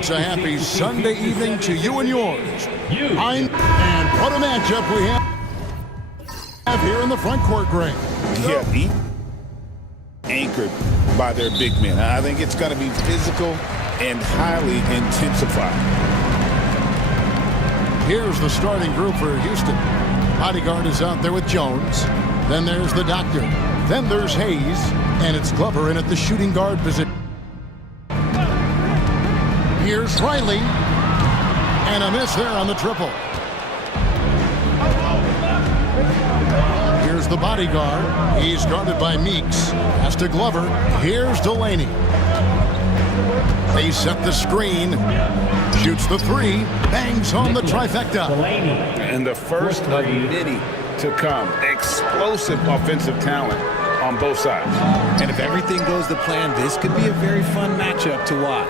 sports, a happy Sunday evening to you and yours. And what a matchup we have here in the front court, Greg. Yeah, anchored by their big men. I think it's going to be physical and highly intensified. Here's the starting group for Houston. Bodyguard is out there with Jones. Then there's the doctor. Then there's Hayes. And it's Glover in at the shooting guard position. Here's Riley. And a miss there on the triple. Here's the bodyguard. He's guarded by Meeks. Pass to Glover. Here's Delaney. They set the screen. Shoots the three. Bangs on the trifecta. And the first of many to come. Explosive offensive talent on both sides. And if everything goes to plan, this could be a very fun matchup to watch.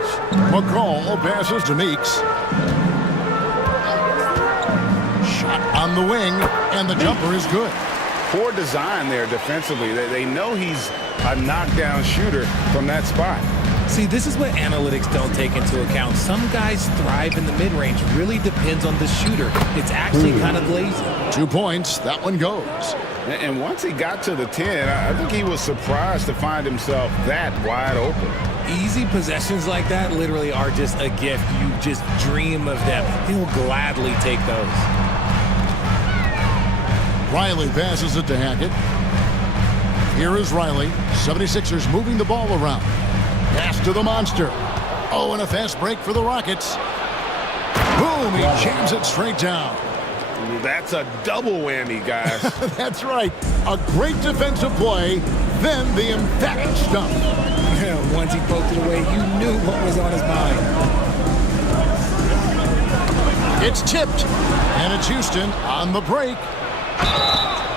McCall passes to Meeks. Shot on the wing, and the jumper is good. Poor design there defensively. They know he's a knockdown shooter from that spot. See, this is what analytics don't take into account. Some guys thrive in the mid-range. Really depends on the shooter. It's actually kind of lazy. 2 points. That one goes. And once he got to the 10, I think he was surprised to find himself that wide open. Easy possessions like that literally are just a gift. You just dream of them. He'll gladly take those. Riley passes it to Hackett. Here is Riley. 76ers moving the ball around. Pass to the monster. Oh, and a fast break for the Rockets. Boom, he jams it straight down. That's a double whammy, guys. That's right. A great defensive play, then the emphatic stump. Once he poked it away, you knew what was on his mind. It's tipped, and it's Houston on the break.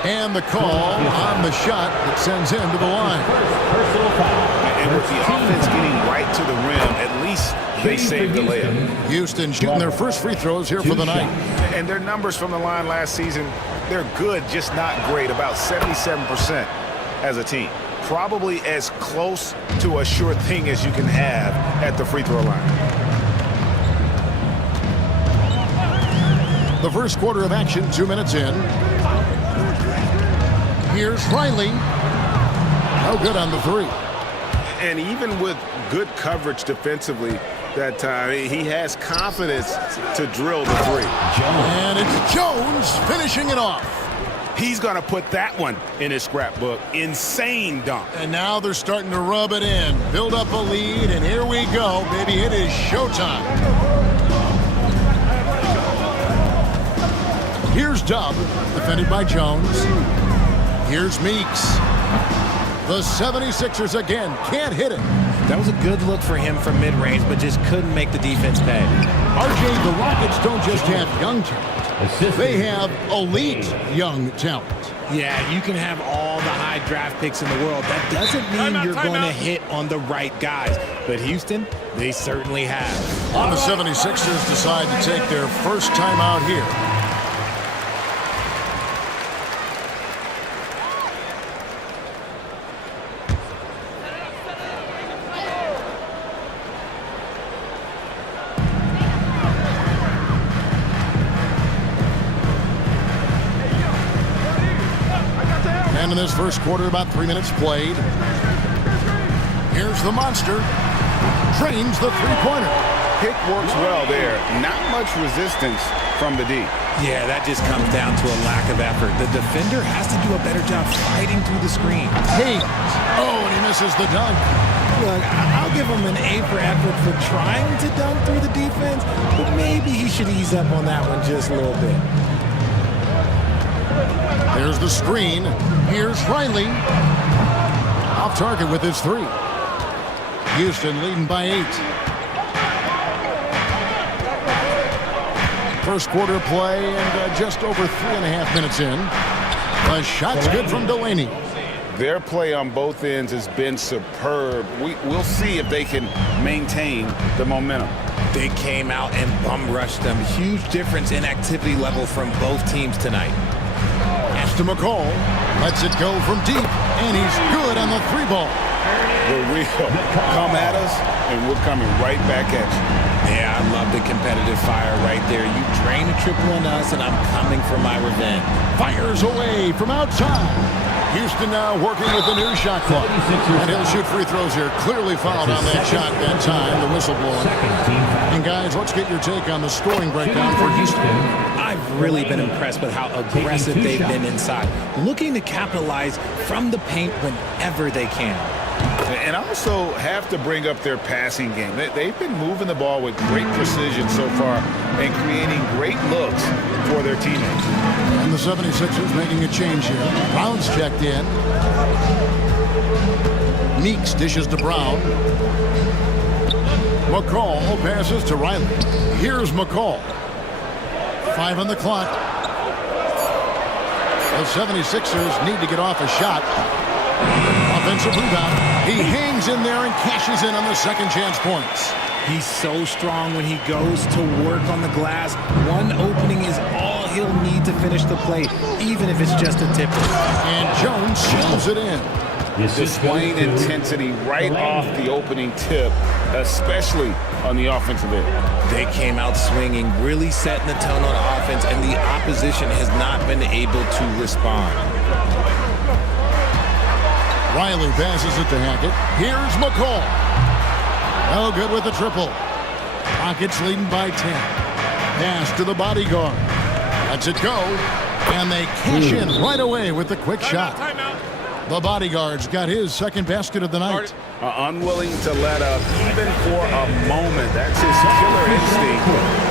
And the call on the shot that sends him to the line. And with the offense getting right to the rim, at least they saved the layup. Houston shooting their first free throws here for the night. And their numbers from the line last season, they're good, just not great. About 77% as a team. Probably as close to a sure thing as you can have at the free throw line. The first quarter of action, 2 minutes in. Here's Riley. No good on the three. And even with good coverage defensively that time, he has confidence to drill the three. And it's Jones finishing it off. He's going to put that one in his scrapbook. Insane dunk. And now they're starting to rub it in. Build up a lead, and here we go, baby. It is showtime. Here's Dub, defended by Jones. Here's Meeks. The 76ers again can't hit it. That was a good look for him from mid-range, but just couldn't make the defense pay. RJ, the Rockets don't just have young talent. They have elite young talent. Yeah, you can have all the high draft picks in the world. That doesn't mean you're going to hit on the right guys. But Houston, they certainly have. The 76ers decide to take their first time out here. And in this first quarter, about 3 minutes played. Here's the monster. Drains the three-pointer. Pick works well there. Not much resistance from the D. Yeah, that just comes down to a lack of effort. The defender has to do a better job fighting through the screen. Hey. Oh, and he misses the dunk. Look, I'll give him an A for effort for trying to dunk through the defense, but maybe he should ease up on that one just a little bit. There's the screen. Here's Riley. Off target with his three. Houston leading by 8. First quarter play and just over 3.5 minutes in. The shot's good from Delaney. Their play on both ends has been superb. We'll see if they can maintain the momentum. They came out and bum rushed them. Huge difference in activity level from both teams tonight. Pass to McCall. Lets it go from deep, and he's good on the three ball. The real come at us, and we're coming right back at you. Yeah, competitive fire right there. You drain a triple on us, and I'm coming for my revenge. Fires away from outside. Houston now working with the new shot clock. And he'll shoot free throws here. Clearly fouled on that shot that time, the whistle blowing. And guys, let's get your take on the scoring breakdown for Houston. I've really been impressed with how aggressive they've been inside, looking to capitalize from the paint whenever they can. And I also have to bring up their passing game. They've been moving the ball with great precision so far and creating great looks for their teammates. And the 76ers making a change here. Brown's checked in. Meeks dishes to Brown. McCall passes to Riley. Here's McCall. 5 on the clock. The 76ers need to get off a shot. Offensive rebound. He hangs in there and cashes in on the second chance points. He's so strong when he goes to work on the glass. One opening is all he'll need to finish the play, even if it's just a tip. And Jones seals it in. Displaying intensity right off the opening tip, especially on the offensive end. They came out swinging, really setting the tone on offense, and the opposition has not been able to respond. Riley passes it to Hackett. Here's McCall. No good with the triple. Rockets leading by 10. Pass to the bodyguard. Lets it go. And they cash in right away with the quick shot. The bodyguard's got his second basket of the night. Unwilling to let up even for a moment. That's his killer instinct,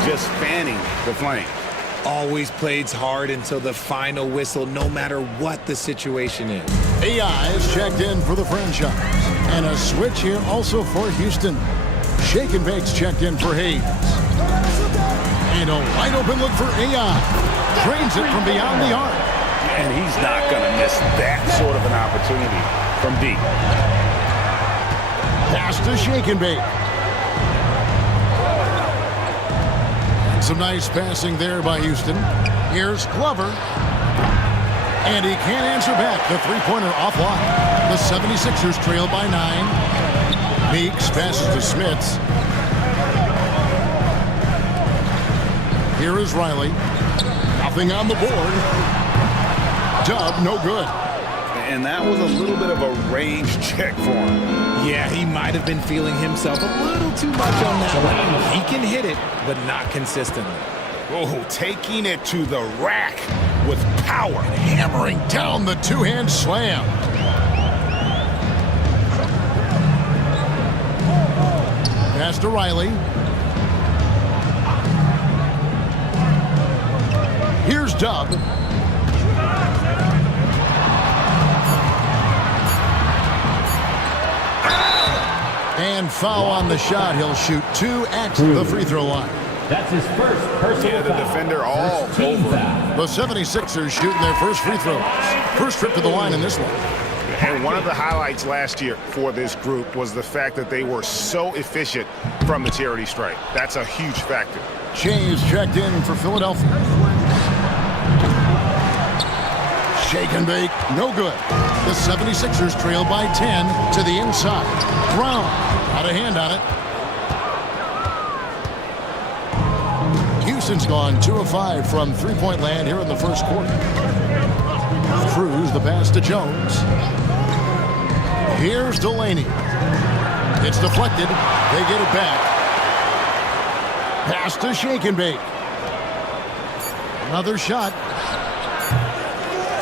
just fanning the flame. Always plays hard until the final whistle, no matter what the situation is. AI is checked in for the franchise. And a switch here also for Houston. Shake and Bake's checked in for Hayes. And a wide open look for AI. Drains it from beyond the arc. And he's not going to miss that sort of an opportunity from deep. Pass to Shake and Bake. Some nice passing there by Houston. Here's Glover. And he can't answer back. The three-pointer offline. The 76ers trail by 9. Meeks passes to Smits. Here is Riley. Nothing on the board. Dub, no good. And that was a little bit of a range check for him. Yeah, he might have been feeling himself a little too much on that one. He can hit it, but not consistently. Oh, taking it to the rack with power. Hammering down the two-hand slam. Pass to Riley. Here's Dub. And foul on the shot. He'll shoot 2 at the free throw line. That's his first personal the foul. defender all over. The 76ers shooting their first free throws. First trip to the line in this one. And one of the highlights last year for this group was the fact that they were so efficient from the charity stripe. That's a huge factor. James checked in for Philadelphia. Shake and bake, no good. The 76ers trail by 10 to the inside. Brown, out of hand on it. Houston's gone 2 of 5 from three-point land here in the first quarter. Cruz, the pass to Jones. Here's Delaney. It's deflected. They get it back. Pass to Shake and Bake. Another shot.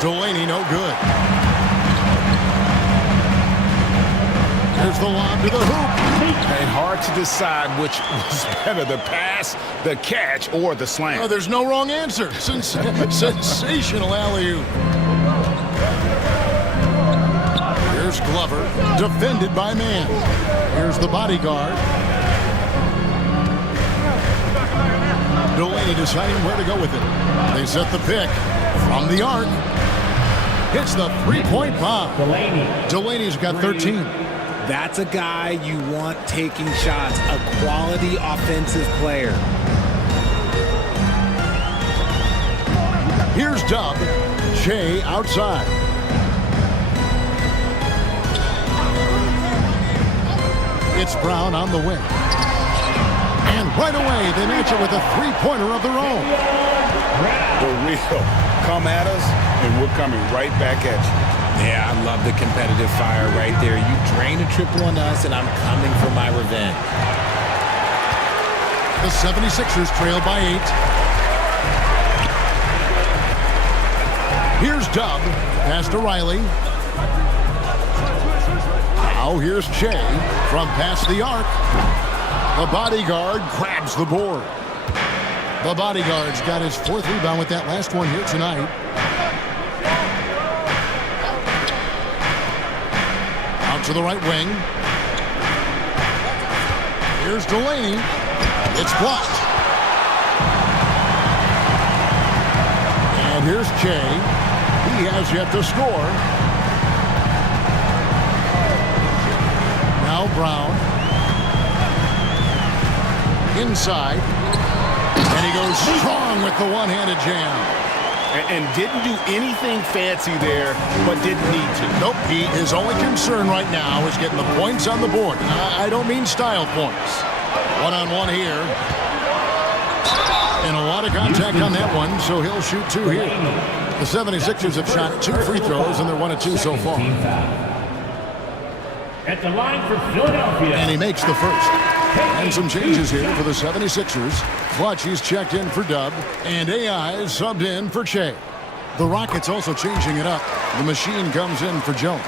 Delaney, no good. There's the lob to the hoop. And hard to decide which was better, the pass, the catch, or the slam. Oh, there's no wrong answer. Sensational alley-oop. Here's Glover, defended by Man. Here's the bodyguard. Delaney deciding where to go with it. They set the pick from the arc. Hits the three-point bomb. Delaney's got 13. That's a guy you want taking shots, a quality offensive player. Here's Dub. Shea outside. It's Brown on the wing. And right away, they match it with a three-pointer of their own. For real. Come at us, and we're coming right back at you. Yeah, I love the competitive fire right there. You drain a triple on us, and I'm coming for my revenge. The 76ers trail by 8. Here's Dub. Pass to Riley. Now here's Che from past the arc. The bodyguard grabs the board. The bodyguard's got his 4th rebound with that last one here tonight. Out to the right wing. Here's Delaney. It's blocked. And here's Che. He has yet to score. Now Brown. Inside. And he goes strong with the one-handed jam. And didn't do anything fancy there, but didn't need to. Nope, his only concern right now is getting the points on the board. I don't mean style points. One-on-one here. And a lot of contact on that one, so he'll shoot 2 here. The 76ers have shot 2 free throws, and they're 1 of 2 so far. At the line for Philadelphia. And he makes the first. And some changes here for the 76ers. Clutch, he's checked in for Dub, and AI is subbed in for Che. The Rockets also changing it up. The machine comes in for Jones,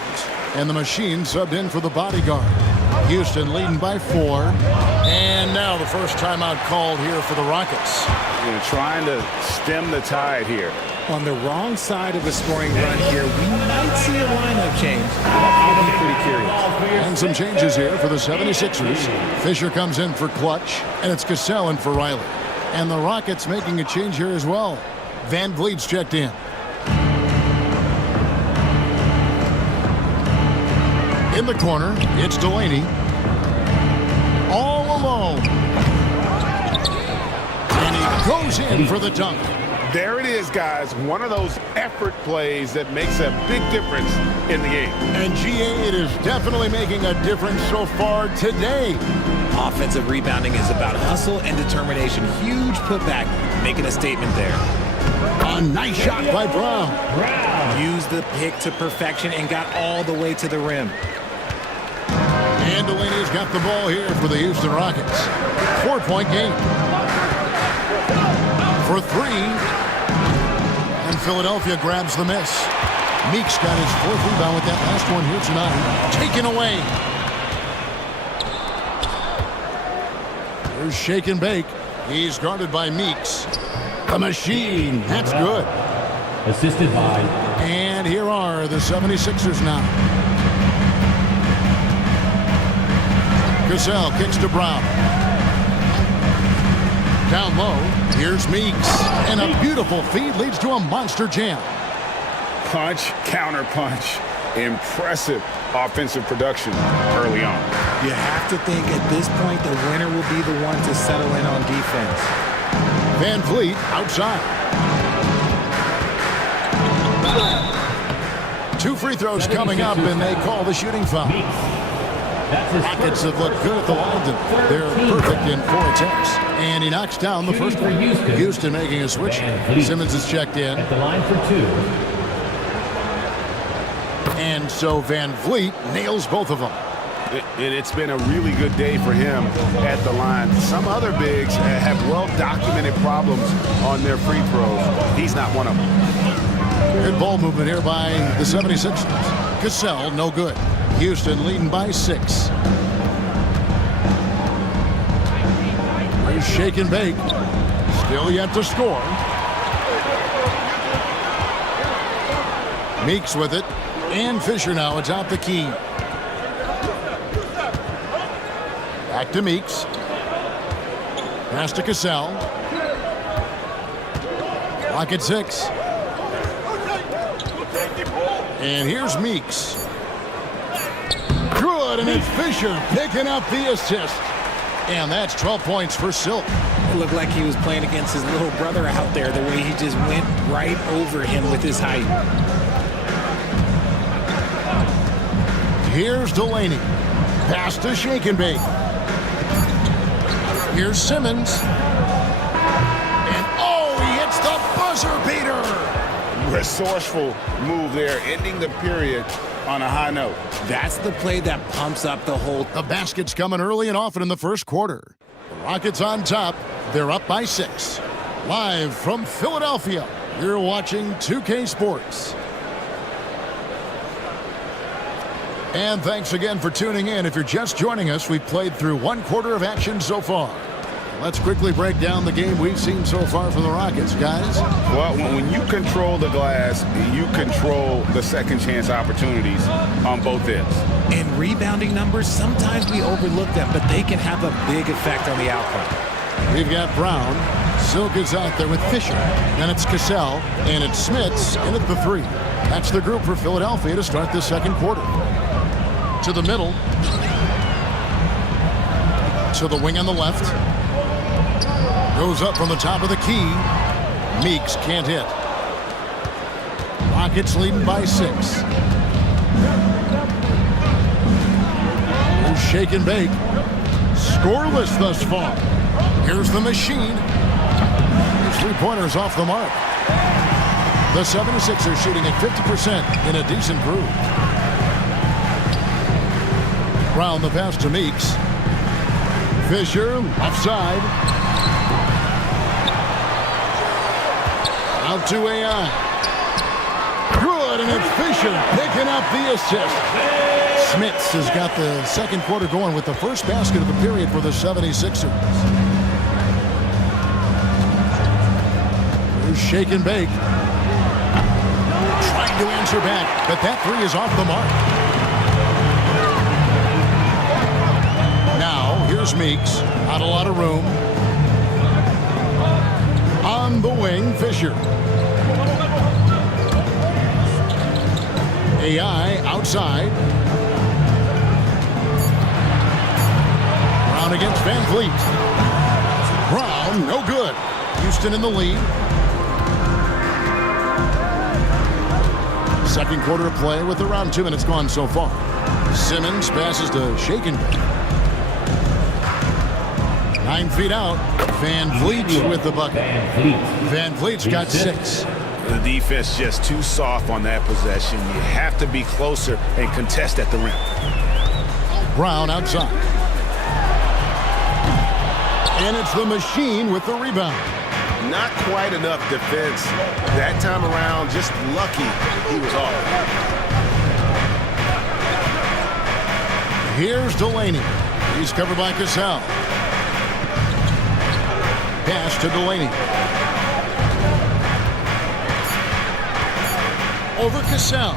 and the machine subbed in for the bodyguard. Houston leading by 4. And now the first timeout called here for the Rockets. Trying to stem the tide here. On the wrong side of a scoring run here, we might see a lineup change. I'll be pretty curious. And some changes here for the 76ers. Fisher comes in for Clutch, and it's Cassell in for Riley. And the Rockets making a change here as well. Van Vliet's checked in. In the corner, it's Delaney. All alone. And he goes in for the dunk. There it is, guys. One of those effort plays that makes a big difference in the game. And GA, it is definitely making a difference so far today. Offensive rebounding is about hustle and determination. Huge putback, making a statement there. A nice shot by Brown. Used the pick to perfection and got all the way to the rim. And Delaney's got the ball here for the Houston Rockets. 4-point game. For 3. And Philadelphia grabs the miss. Meeks got his 4th rebound with that last one here tonight. Taken away. There's shake and bake. He's guarded by Meeks. The machine. That's good. Assisted by. And here are the 76ers now. Cassell kicks to Brown. Down low, here's Meeks. And a beautiful feed leads to a monster jam. Punch, counter punch. Impressive offensive production early on. You have to think at this point the winner will be the one to settle in on defense. Van Vliet outside. 2 free throws coming up, and they call the shooting foul. Rockets have looked good at the line. They're perfect in 4 attempts. And he knocks down the first one. Houston making a switch. Simmons is checked in. At the line for 2. And so Van Vliet nails both of them. And it's been a really good day for him at the line. Some other bigs have well-documented problems on their free throws. He's not one of them. Good ball movement here by the 76ers. Cassell, no good. Houston leading by 6. There's shake and bake. Still yet to score. Meeks with it. And Fisher now atop the key. Back to Meeks. Pass to Cassell. Clock at 6. And here's Meeks. Good, and it's Fisher picking up the assist. And that's 12 points for Silk. It looked like he was playing against his little brother out there, the way he just went right over him with his height. Here's Delaney. Pass to shake and bake. Here's Simmons. And oh, he hits the buzzer beater. Resourceful move there, ending the period on a high note. That's the play that pumps up the whole. The basket's coming early and often in the first quarter. The Rockets on top. They're up by 6. Live from Philadelphia, you're watching 2K Sports. And thanks again for tuning in. If you're just joining us, we've played through 1 quarter of action so far. Let's quickly break down the game we've seen so far from the Rockets, guys. Well, when you control the glass, you control the second chance opportunities on both ends. And rebounding numbers, sometimes we overlook them, but they can have a big effect on the outcome. We've got Brown. Silk is out there with Fisher. Then it's Cassell, and it's Smits in at the 3. That's the group for Philadelphia to start this second quarter. To the middle. To the wing on the left. Goes up from the top of the key. Meeks can't hit. Rockets leading by 6. Here's shake and bake. Scoreless thus far. Here's the machine. His 3-pointers off the mark. The 76ers shooting at 50% in a decent groove. Brown the pass to Meeks. Fisher offside. Out to AI. Good, and it's Fisher picking up the assist. Smits has got the second quarter going with the first basket of the period for the 76ers. Here's shake and bake. Trying to answer back, but that 3 is off the mark. Now, here's Meeks. Not a lot of room. On the wing, Fisher. AI outside. Brown against Van Vliet. Brown, no good. Houston in the lead. Second quarter of play with around 2 minutes gone so far. Simmons passes to shake and bake. 9 feet out. Van Vliet with the bucket. Van Vliet's got 6. The defense just too soft on that possession. You have to be closer and contest at the rim. Brown outside. And it's the machine with the rebound. Not quite enough defense. That time around, just lucky he was off. Here's Delaney. He's covered by Cassell. Pass to Delaney. Over Cassell.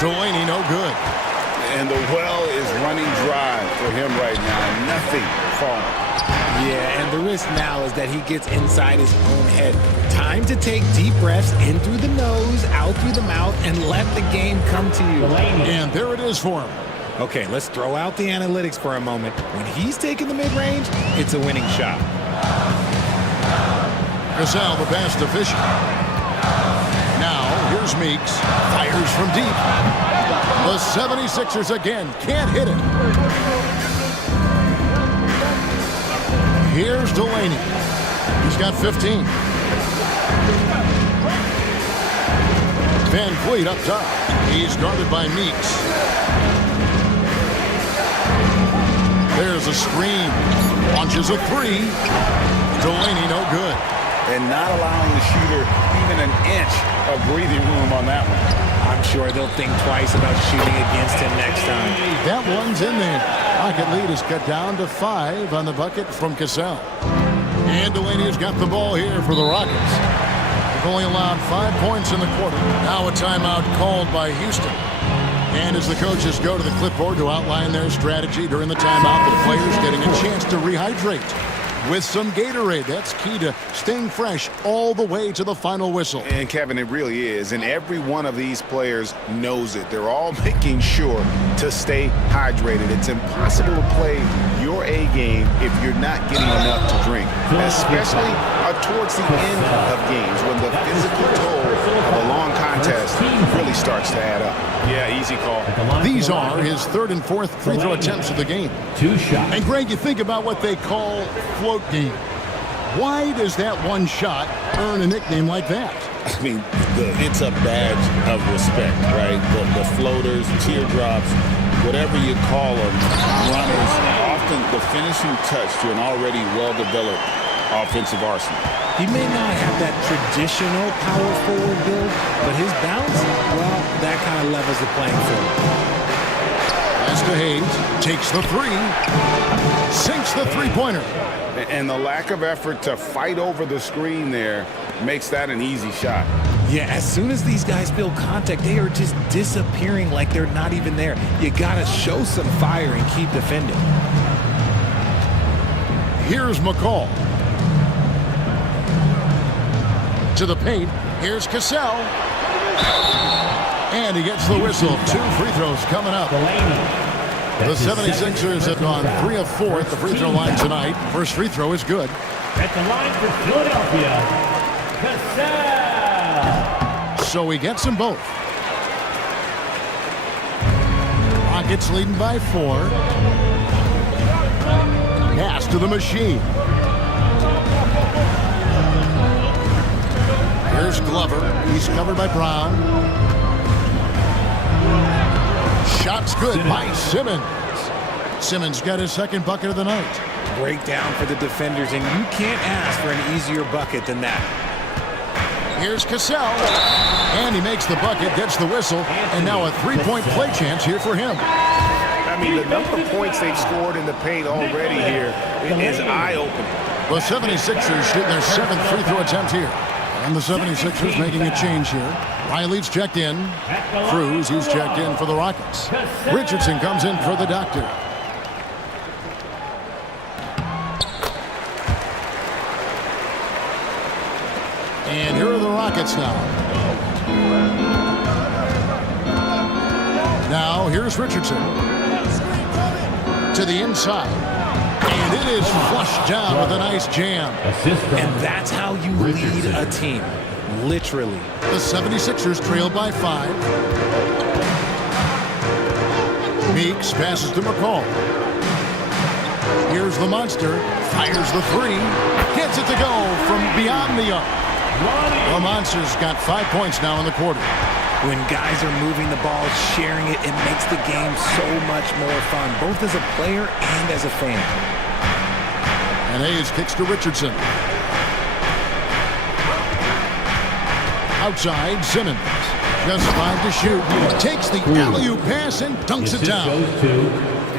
Delaney, no good. And the well is running dry for him right now. Nothing falling. Yeah, and the risk now is that he gets inside his own head. Time to take deep breaths in through the nose, out through the mouth, and let the game come to you. And there it is for him. Okay, let's throw out the analytics for a moment. When he's taking the mid-range, it's a winning shot. Cassell, the pass to Fisher. Now, here's Meeks. Fires from deep. The 76ers again can't hit it. Here's Delaney. He's got 15. Van Vliet up top. He's guarded by Meeks. There's a screen. Launches a 3. Delaney no good. And not allowing the shooter even an inch of breathing room on that one. I'm sure they'll think twice about shooting against him next time. That one's in there. Rocket lead is cut down to 5 on the bucket from Cassell. And Delaney has got the ball here for the Rockets. They've only allowed 5 points in the quarter. Now a timeout called by Houston. And as the coaches go to the clipboard to outline their strategy during the timeout, the players getting a chance to rehydrate with some Gatorade. That's key to staying fresh all the way to the final whistle. And Kevin, it really is. And every one of these players knows it. They're all making sure to stay hydrated. It's impossible to play your A game if you're not getting enough to drink, especially towards the end of games when the physical toll of a long contest really starts to add up. Yeah, easy call. These are his third and fourth free throw attempts of the game. 2 shots. And Greg, you think about what they call float game. Why does that one shot earn a nickname like that? I mean, it's a badge of respect, right? The floaters, teardrops, whatever you call them, runners, often the finishing touch to an already well-developed offensive arsenal. He may not have that traditional power forward build, but his bounce, well, that kind of levels the playing field. Pass to Hayes, takes the three, sinks the three-pointer. And the lack of effort to fight over the screen there makes that an easy shot. Yeah, as soon as these guys feel contact, they are just disappearing like they're not even there. You got to show some fire and keep defending. Here's McCall. To the paint. Here's Cassell. And he gets the whistle. 2 free throws coming up. The 76ers have gone 3 of 4 at the free throw line tonight. First free throw is good. At the line for Philadelphia, Cassell. So he gets them both. Rockets leading by 4. Pass to the machine. Here's Glover. He's covered by Brown. Shot's good by Simmons. Simmons got his second bucket of the night. Breakdown for the defenders, and you can't ask for an easier bucket than that. Here's Cassell. And he makes the bucket, gets the whistle, and now a three-point play chance here for him. I mean, the number of points they've scored in the paint already here is eye-opening. The 76ers shooting their 7th free throw attempt here. And the 76ers making a change here. Riley's checked in. Cruz, he's checked in for the Rockets. Richardson comes in for the Doctor. And here are the Rockets now. Now here's Richardson. To the inside. And it is flushed down with a nice jam. And that's how you lead a team. Literally. The 76ers trail by 5. Meeks passes to McCall. Here's the monster. Fires the 3. Gets it to go from beyond the arc. The monster's got 5 points now in the quarter. When guys are moving the ball, sharing it, it makes the game so much more fun, both as a player and as a fan. And Hayes kicks to Richardson. Outside, Simmons. Just 5 to shoot. Takes the alley-oop pass and dunks it down.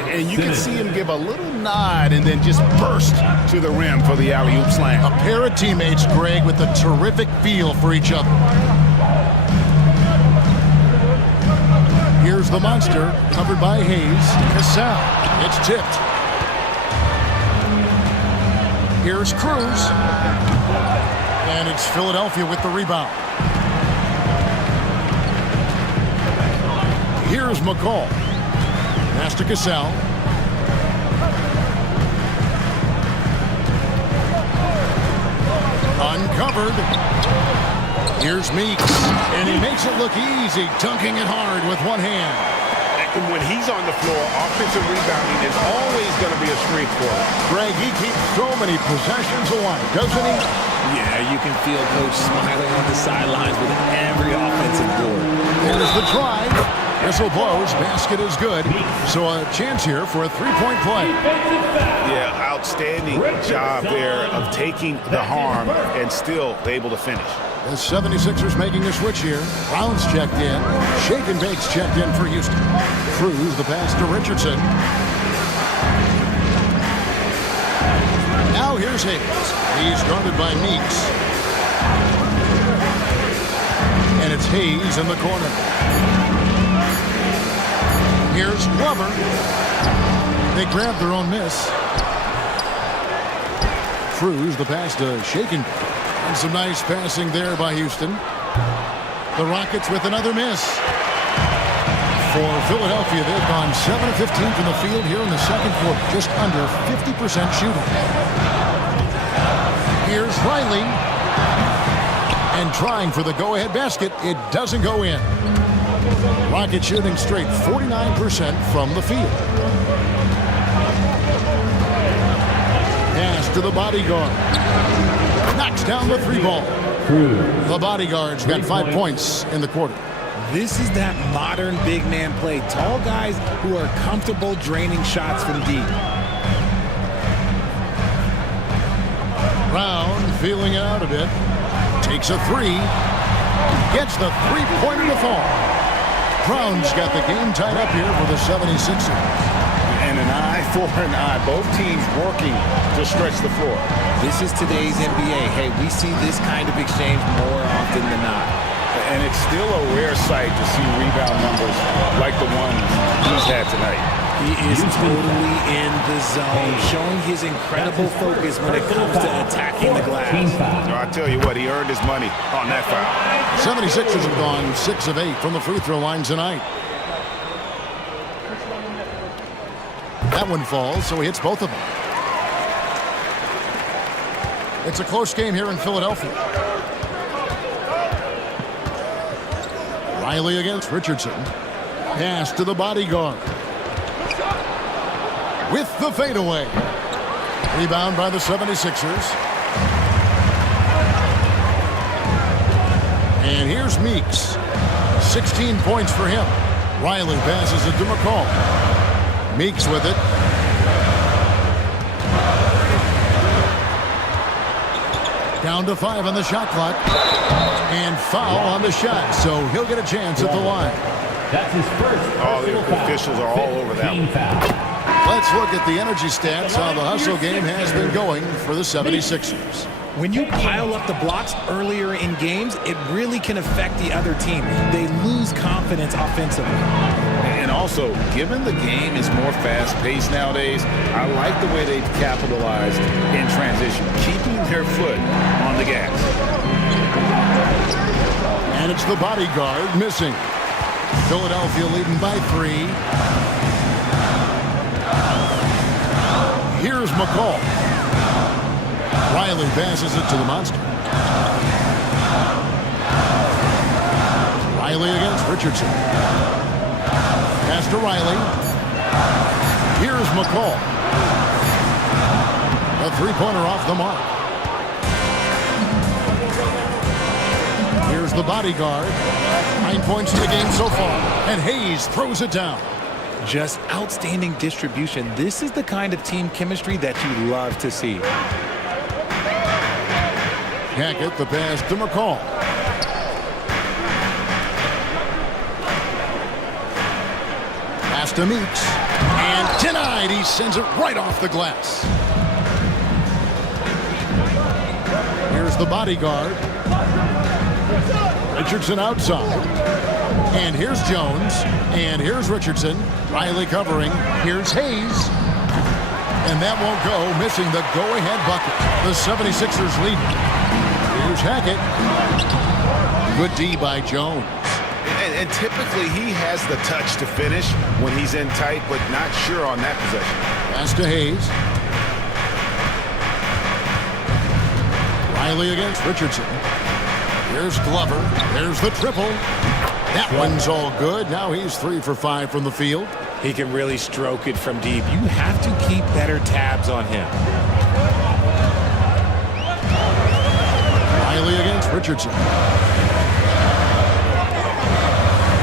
And you can see him give a little nod and then just burst to the rim for the alley-oop slam. A pair of teammates, Greg, with a terrific feel for each other. Here's the monster, covered by Hayes. Cassell. It's tipped. Here's Cruz. And it's Philadelphia with the rebound. Here's McCall. Pass to Cassell. Uncovered. Here's Meeks. And he makes it look easy, dunking it hard with one hand. And when he's on the floor, offensive rebounding is always going to be a strength for him. Greg, he keeps so many possessions alive, doesn't he? Yeah, you can feel Coach smiling on the sidelines with every offensive board. Here's the drive. Whistle blows. Basket is good. So a chance here for a three-point play. Yeah, outstanding job there of taking the harm and still able to finish. The 76ers making a switch here. Brown's checked in. Shake and Bake's checked in for Houston. Cruz the pass to Richardson. Now here's Hayes. He's guarded by Meeks. And it's Hayes in the corner. Here's Glover. They grab their own miss. Cruz the pass to Shake and Bake. And some nice passing there by Houston. The Rockets with another miss. For Philadelphia, they've gone 7 of 15 from the field here in the second quarter. Just under 50% shooting. Here's Here's Riley. And trying for the go-ahead basket. It doesn't go in. Rockets shooting straight 49% from the field. Pass to the bodyguard. Knocks down the three ball. The bodyguard's got 5 points in the quarter. This is that modern big man play. Tall guys who are comfortable draining shots from deep. Brown feeling it out a bit. Takes a three. Gets the three-pointer to fall. Brown's got the game tied up here for the 76ers. And an eye for an eye. Both teams working to stretch the floor. This is today's NBA. Hey, we see this kind of exchange more often than not. And it's still a rare sight to see rebound numbers like the ones he's had tonight. He is totally in the zone, showing his incredible focus when it comes to attacking the glass. I tell you what, he earned his money on that foul. 76ers have gone 6 of 8 from the free throw line tonight. That one falls, so he hits both of them. It's a close game here in Philadelphia. Riley against Richardson. Pass to the bodyguard. With the fadeaway. Rebound by the 76ers. And here's Meeks. 16 points for him. Riley passes it to McCall. Meeks with it. Down to 5 on the shot clock. And foul on the shot, so he'll get a chance at the line. That's his first. Oh, the officials are all over that one. Let's look at the energy stats, how the hustle game has been going for the 76ers. When you pile up the blocks earlier in games, it really can affect the other team. They lose confidence offensively. And also, given the game is more fast-paced nowadays, I like the way they've capitalized in transition, keeping their foot on the gas. And it's the bodyguard missing. Philadelphia leading by 3. Here's McCall. Riley passes it to the monster. Riley against Richardson. Pass to Riley. Here's McCall. A three-pointer off the mark. Here's the bodyguard. 9 points in the game so far. And Hayes throws it down. Just outstanding distribution. This is the kind of team chemistry that you love to see. Hackett, the pass to McCall. Pass to Meeks. And denied. He sends it right off the glass. Here's the bodyguard. Richardson outside. And here's Jones. And here's Richardson. Riley covering. Here's Hayes. And that won't go, missing the go-ahead bucket. The 76ers lead. Here's Hackett. Good D by Jones. And typically he has the touch to finish when he's in tight, but not sure on that possession. Pass to Hayes. Riley against Richardson. Here's Glover. There's the triple. That one's all good. Now he's 3 for 5 from the field. He can really stroke it from deep. You have to keep better tabs on him. Riley against Richardson.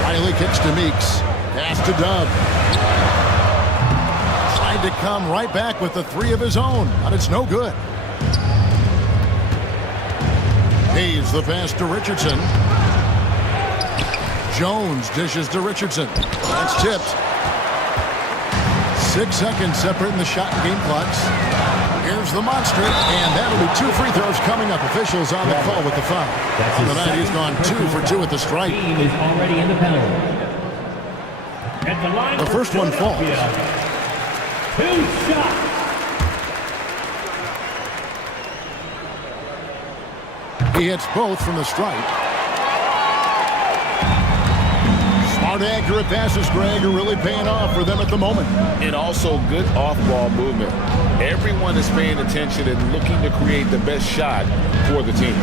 Riley kicks to Meeks. Pass to Dove. Tried to come right back with the 3 of his own, but it's no good. Hayes the pass to Richardson. Jones dishes to Richardson. That's tipped. 6 seconds separating the shot and game clocks. Here's the monster, and that'll be 2 free throws coming up. Officials on the call with the foul. Tonight he's gone 2 for 2 at the strike. Team is already in the penalty. At the line The first one falls. 2 shots. He hits both from the strike. Smart, accurate passes, Greg, are really paying off for them at the moment. And also good off-ball movement. Everyone is paying attention and looking to create the best shot for the team.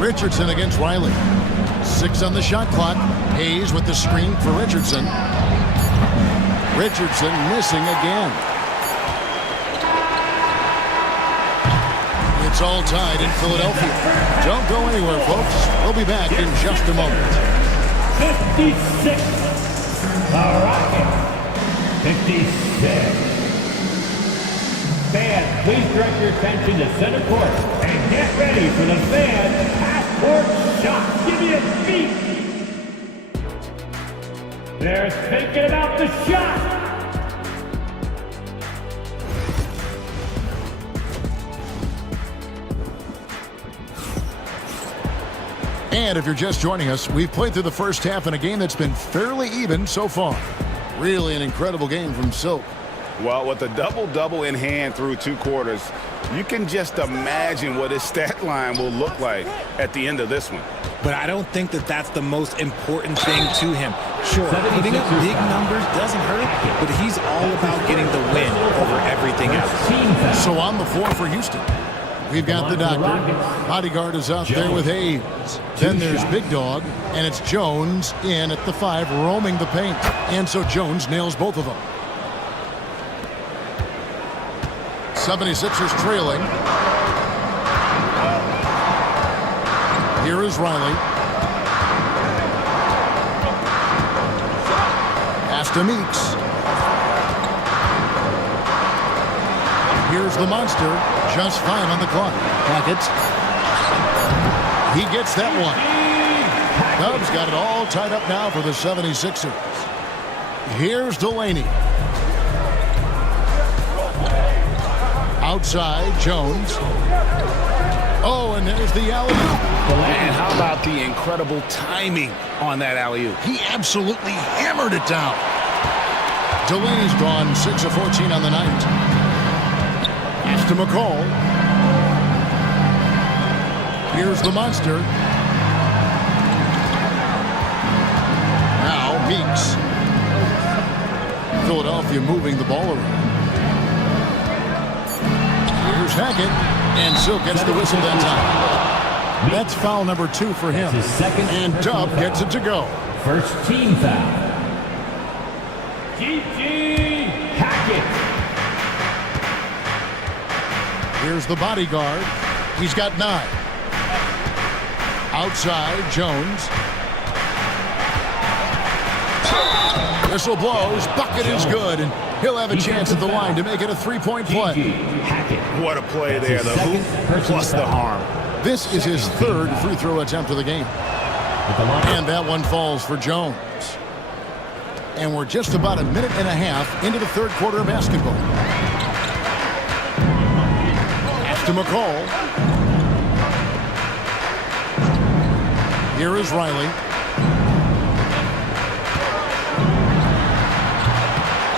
Richardson against Riley. 6 on the shot clock. Hayes with the screen for Richardson. Richardson missing again. It's all tied in Philadelphia. Don't go anywhere, folks. We'll be back in just a moment. 56. The Rockets. 56. Fans, please direct your attention to center court and get ready for the fan half-court shot. Give me a beat. They're thinking about the shot. And if you're just joining us, we've played through the first half in a game that's been fairly even so far. Really an incredible game from Silk. Well, with a double-double in hand through 2 quarters, you can just imagine what his stat line will look like at the end of this one. But I don't think that that's the most important thing to him. Sure, putting up big numbers doesn't hurt, but he's all about getting the win over everything else. So on the floor for Houston, we've got the doctor. Bodyguard is out there with Hayes. Then there's Big Dog, and it's Jones in at the 5, roaming the paint. And so Jones nails both of them. 76ers trailing. Here is Riley. Pass to Meeks. Here's the monster. Just 5 on the clock. Hackett. He gets that one. Dubs got it all tied up now for the 76ers. Here's Delaney. Outside, Jones. Oh, and there's the alley-oop. And how about the incredible timing on that alley-oop? He absolutely hammered it down. Delaney's gone 6 of 14 on the night. Pass to McCall. Here's the monster. Now Meeks. Philadelphia moving the ball around. Here's Hackett, and Silk gets the whistle that time. That's foul number 2 for him. His second And Dub gets it to go. First team foul. G.G. Hackett. Here's the bodyguard. He's got 9. Outside, Jones. Whistle blows. Bucket is good, and he'll have a chance at the line to make it a 3-point play. What a play there. The hoop plus the harm. This is his 3rd free throw attempt of the game. And that one falls for Jones. And we're just about a minute and a half into the 3rd quarter of basketball. Pass to McCall. Here is Riley.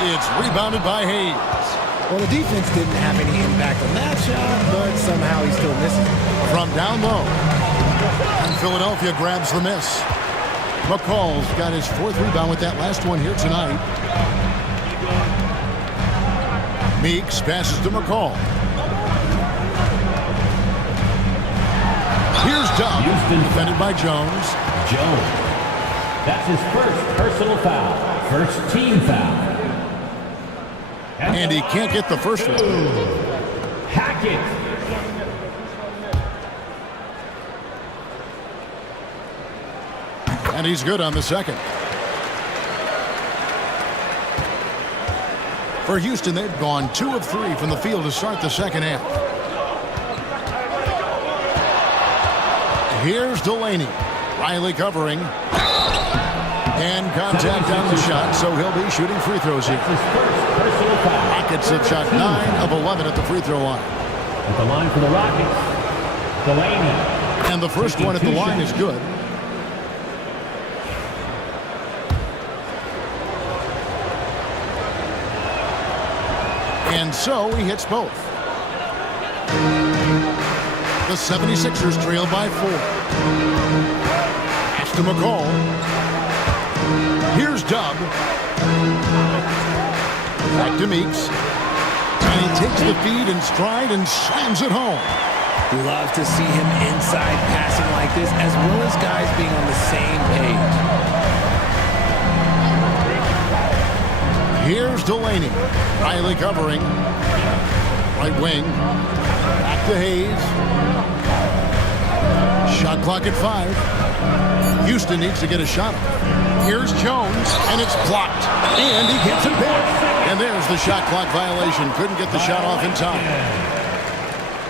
It's rebounded by Hayes. Well, the defense didn't have any impact on that shot, but somehow he still misses it. From down low. And Philadelphia grabs the miss. McCall's got his 4th rebound with that last one here tonight. Meeks passes to McCall. Here's Dub, defended by Jones. Jones. That's his first personal foul. First team foul. And he can't get the first one. Hackett. And he's good on the second. For Houston, they've gone 2 of 3 from the field to start the second half. Here's Delaney. Riley covering. And contact on the shot, so he'll be shooting free throws here. Rockets have shot 9 of 11 at the free throw line. At the line for the Rockets, Delaney. And the first one at the line is good. And so he hits both. The 76ers trail by 4. Pass to McCall. Here's Dub. Back to Meeks. And he takes the feed in stride and slams it home. Love to see him inside passing like this, as well as guys being on the same page. Here's Delaney. Riley covering. Right wing. Back to Hayes. Shot clock at 5. Houston needs to get a shot off. Here's Jones, and it's blocked. And he gets it back. And there's the shot clock violation. Couldn't get the shot off in time.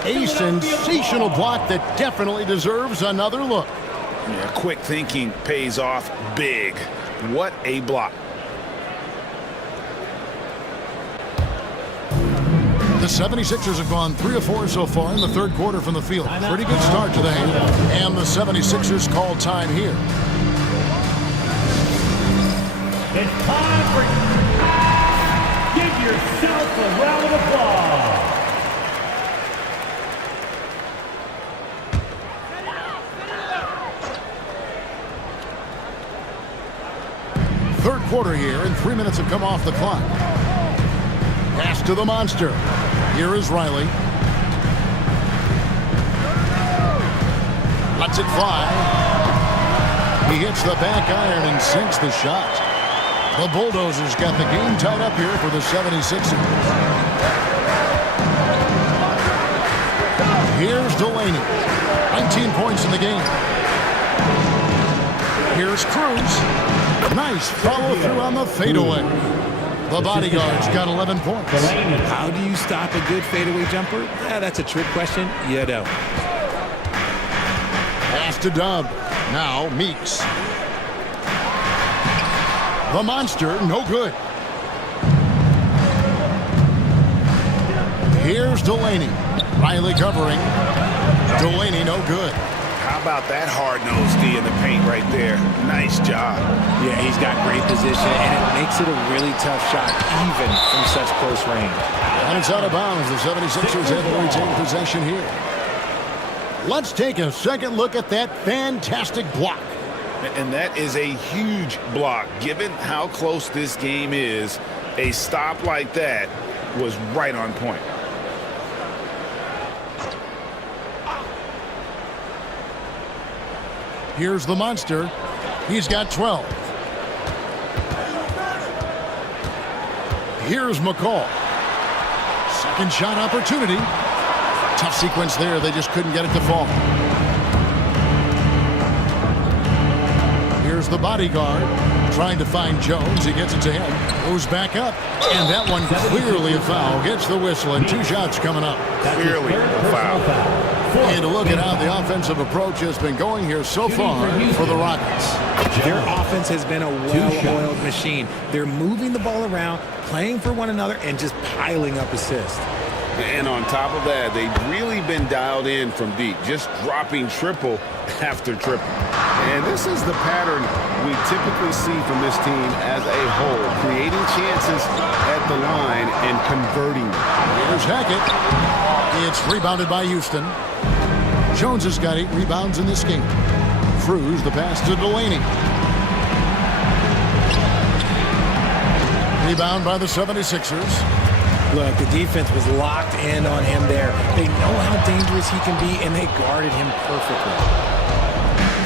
A sensational block that definitely deserves another look. Yeah, quick thinking pays off big. What a block. The 76ers have gone 3 of 4 so far in the third quarter from the field. Pretty good start to the half. And the 76ers call time here. It's time for... Give yourself a round of applause. Third quarter here, and 3 minutes have come off the clock. Pass to the monster. Here is Riley. Lets it fly. He hits the back iron and sinks the shot. The Bulldozers got the game tied up here for the 76ers. Here's Delaney. 19 points in the game. Here's Cruz. Nice follow through on the fadeaway. The bodyguard's got 11 points. How do you stop a good fadeaway jumper? That's a trick question. You don't. Pass to Dub. Now Meeks. The monster, no good. Here's Delaney. Riley covering. Delaney, no good. How about that hard-nosed D in the paint right there? Nice job. Yeah, he's got great position, and it makes it a really tough shot, even from such close range. And it's out of bounds. The 76ers have to retain possession here. Let's take a second look at that fantastic block. And that is a huge block. Given how close this game is, a stop like that was right on point. Here's the monster. He's got 12. Here's McCall. Second shot opportunity. Tough sequence there. They just couldn't get it to fall. Here's the bodyguard trying to find Jones. He gets it to him. Moves back up. And that one clearly a foul. Gets the whistle and 2 shots coming up. Clearly a foul. And to look at how the offensive approach has been going here so far for the Rockets. Their offense has been a well-oiled machine. They're moving the ball around, playing for one another, and just piling up assists. And on top of that, they've really been dialed in from deep, just dropping triple after triple. And this is the pattern we typically see from this team as a whole, creating chances at the line and converting them. Here's Hackett. It's rebounded by Houston. Jones has got 8 rebounds in this game. Cruz, the pass to Delaney. Rebound by the 76ers. Look, the defense was locked in on him there. They know how dangerous he can be, and they guarded him perfectly.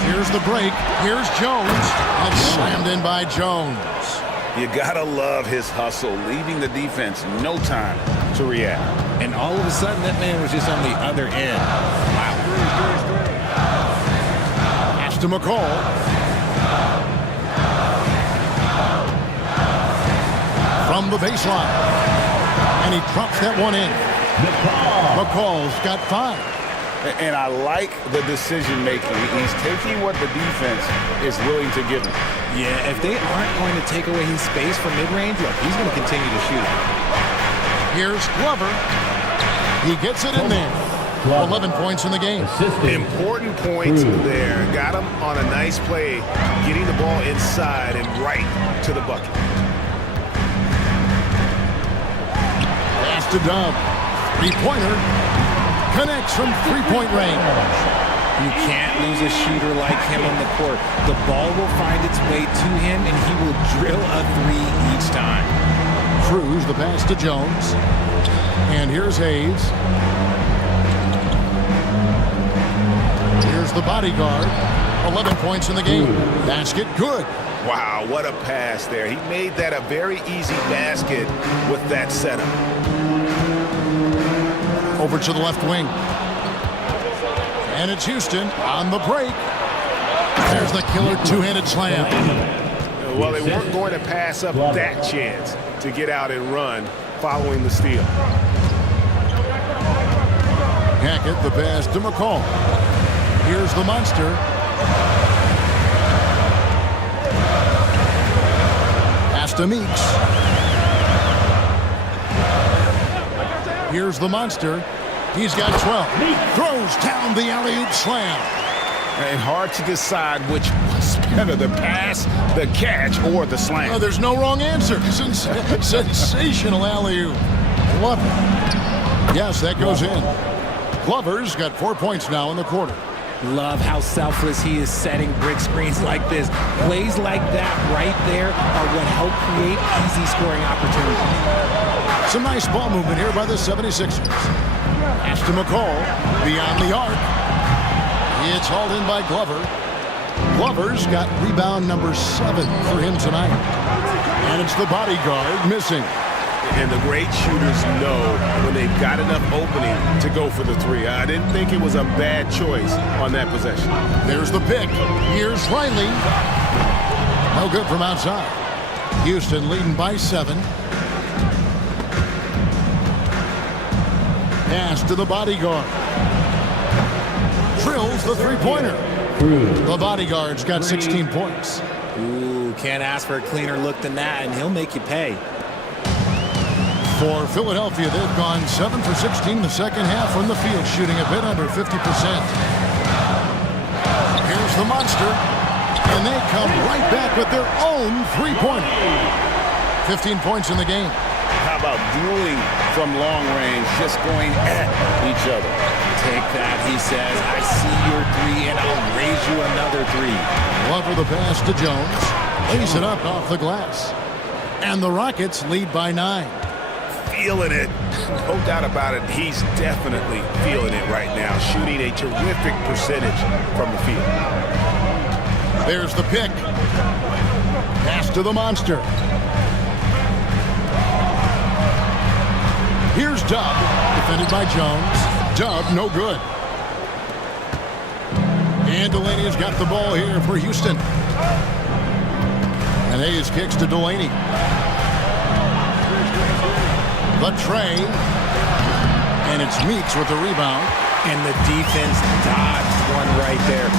Here's the break. Here's Jones. And slammed in by Jones. You gotta love his hustle, leaving the defense no time to react. And all of a sudden, that man was just on the other end. Wow. Pass to McCall. From the baseline. And he drops that one in. McCall's got 5. And I like the decision-making. He's taking what the defense is willing to give him. Yeah, if they aren't going to take away his space from mid-range, look, he's going to continue to shoot. Here's Glover. He gets it in there. 11 points in the game. Important points there. Got him on a nice play, getting the ball inside and right to the bucket. Pass to Dub. 3-pointer. Connects from 3-point range. You can't lose a shooter like him on the court. The ball will find its way to him, and he will drill a 3 each time. Cruz, the pass to Jones. And here's Hayes. Here's the bodyguard. 11 points in the game. Basket good. Wow, what a pass there. He made that a very easy basket with that setup. Over to the left wing. And it's Houston on the break. There's the killer two-handed slam. Well, they weren't going to pass up that chance to get out and run following the steal. Hackett, the pass to McCall. Here's the monster. Pass to Meeks. Here's the monster. He's got 12. Throws down the alley-oop slam. And hard to decide which was better, the pass, the catch, or the slam. Oh, there's no wrong answer. Sensational alley-oop. Love it. Yes, that goes in. Glover's got 4 points now in the quarter. Love how selfless he is setting brick screens like this. Plays like that right there are what help create easy scoring opportunities. Some nice ball movement here by the 76ers. Pass to McCall. Beyond the arc. It's hauled in by Glover. Glover's got rebound number 7 for him tonight. And it's the bodyguard missing. And the great shooters know when they've got enough opening to go for the three. I didn't think it was a bad choice on that possession. There's the pick. Here's Riley. No good from outside. Houston leading by 7. Pass to the bodyguard. Drills the three-pointer. The bodyguard's got 16 points. Ooh, can't ask for a cleaner look than that, and he'll make you pay. For Philadelphia, they've gone 7 for 16 in the second half from the field, shooting a bit under 50%. Here's the monster, and they come right back with their own three-pointer. 15 points in the game. How about dueling from long range, just going at each other? Take that, he says. I see your three, and I'll raise you another three. Glover the pass to Jones. Lays it up off the glass. And the Rockets lead by 9. Feeling it. No doubt about it. He's definitely feeling it right now. Shooting a terrific percentage from the field. There's the pick. Pass to the monster. Here's Dub, defended by Jones. Dub, no good. And Delaney's got the ball here for Houston. And Hayes kicks to Delaney. The tray. And it's Meeks with the rebound. And the defense dodged one right there.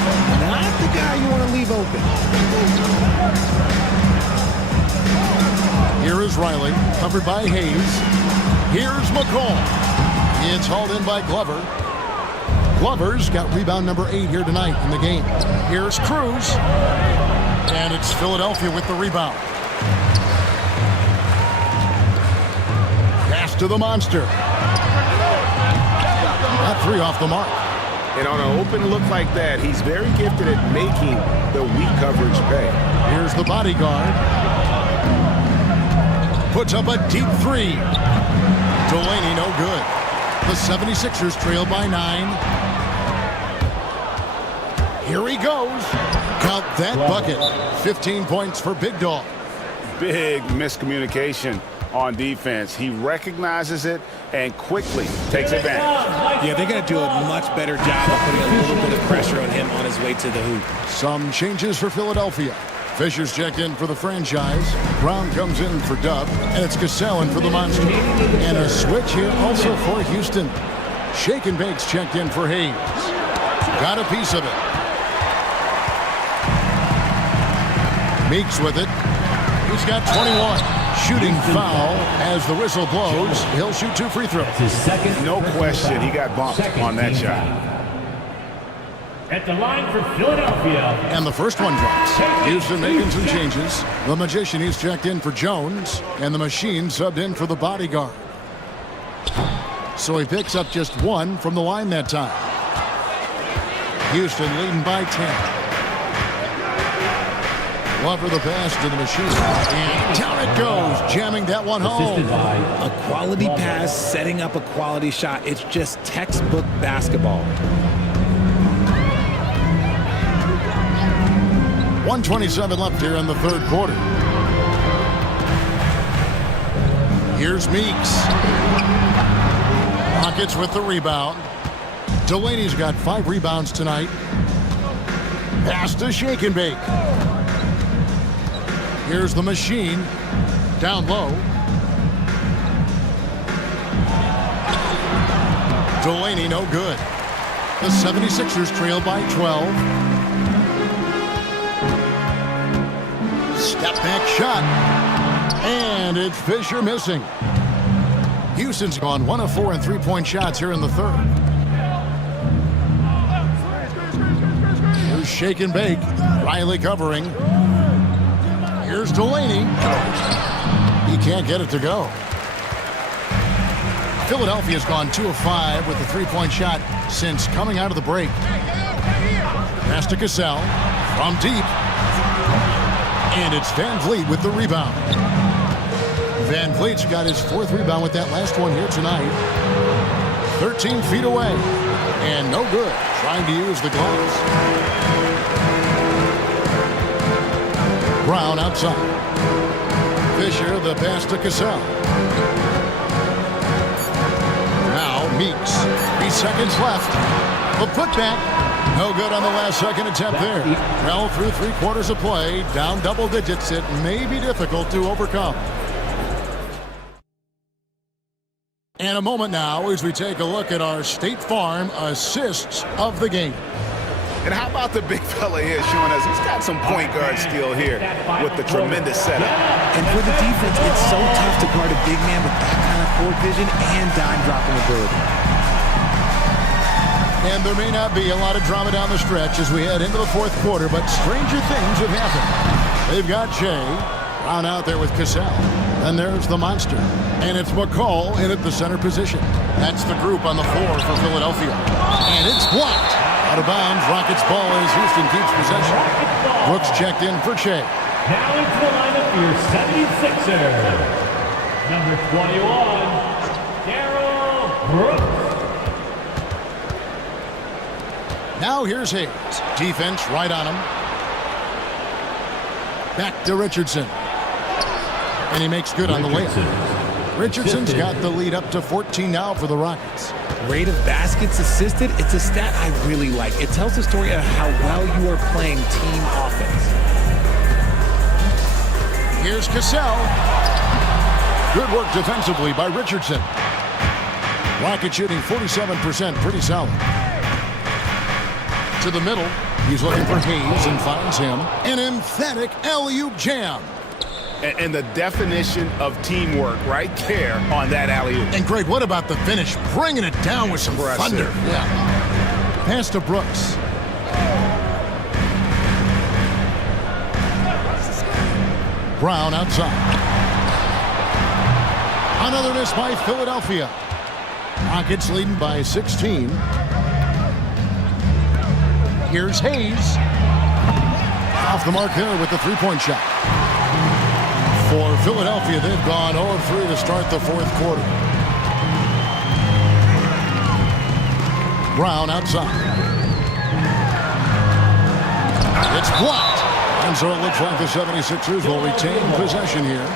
Not the guy you want to leave open. Here is Riley, covered by Hayes. Here's McCall. It's hauled in by Glover. Glover's got rebound number 8 here tonight in the game. Here's Cruz. And it's Philadelphia with the rebound. Pass to the monster. That 3 off the mark. And on an open look like that, he's very gifted at making the weak coverage pay. Here's the bodyguard. Puts up a deep 3. Delaney no good. The 76ers trail by 9. Here he goes. Count that bucket. 15 points for Big Dog. Big miscommunication on defense. He recognizes it and quickly takes advantage. Yeah, they're going to do a much better job of putting a little bit of pressure on him on his way to the hoop. Some changes for Philadelphia. Fisher's checked in for the franchise. Brown comes in for Dub. And it's Cassell in for the Monster. And a switch here also for Houston. Shake and Bake's checked in for Hayes. Got a piece of it. Meeks with it. He's got 21. Shooting foul as the whistle blows. He'll shoot 2 free throws. His second. No question, he got bumped on that shot. At the line for Philadelphia. And the first one drops. Houston making some changes. The Magician, he's checked in for Jones. And the Machine subbed in for the bodyguard. So he picks up just 1 from the line that time. Houston leading by 10. Glover the pass to the machine. And down it goes, jamming that one Assisted home. by A quality pass, setting up a quality shot. It's just textbook basketball. 1:27 left here in the third quarter. Here's Meeks. Rockets with the rebound. Delaney's got 5 rebounds tonight. Pass to Shake and Bake. Here's the machine. Down low. Delaney no good. The 76ers trail by 12. Step back shot. And it's Fisher missing. Houston's gone 1 of 4 in three-point shots here in the third. Here's Shake and Bake. Riley covering. Here's Delaney. He can't get it to go. Philadelphia's gone 2 of 5 with the three-point shot since coming out of the break. Pass to Cassell from deep. And it's Van Vliet with the rebound. Van Vliet's got his 4th rebound with that last one here tonight. 13 feet away. And no good. Trying to use the gloves. Brown outside. Fisher, the pass to Cassell. Now Meeks. 3 seconds left. The putback. No good on the last second attempt there. Well, through 3 quarters of play, down double digits, it may be difficult to overcome. And a moment now as we take a look at our State Farm assists of the game. And how about the big fella here showing us he's got some point guard skill here with the tremendous setup. And for the defense, it's so tough to guard a big man with that kind of court vision and dime dropping ability. And there may not be a lot of drama down the stretch as we head into the fourth quarter, but stranger things have happened. They've got Shea. Brown out there with Cassell. Then there's the monster. And it's McCall in at the center position. That's the group on the floor for Philadelphia. And it's blocked. Out of bounds. Rockets ball as Houston keeps possession. Brooks checked in for Shea. now into the lineup for your 76ers. Number 21, Darryl Brooks. Now here's Hayes. Defense right on him. Back to Richardson. And he makes good on the layup. Richardson's got the lead up to 14 now for the Rockets. Rate of baskets assisted, it's a stat I really like. It tells the story of how well you are playing team offense. Here's Cassell. Good work defensively by Richardson. Rocket shooting 47%, pretty solid. To the middle, he's looking for Hayes and finds him. An emphatic alley-oop jam. And the definition of teamwork right there on that alley-oop. And Greg, what about the finish? Bringing it down with some thunder. Yeah. Pass to Brooks. Brown outside. Another miss by Philadelphia. Rockets leading by 16. Here's Hayes. Off the mark there with the three-point shot. For Philadelphia, they've gone 0-3 to start the fourth quarter. Brown outside. It's blocked. And so it looks like the 76ers will retain possession here.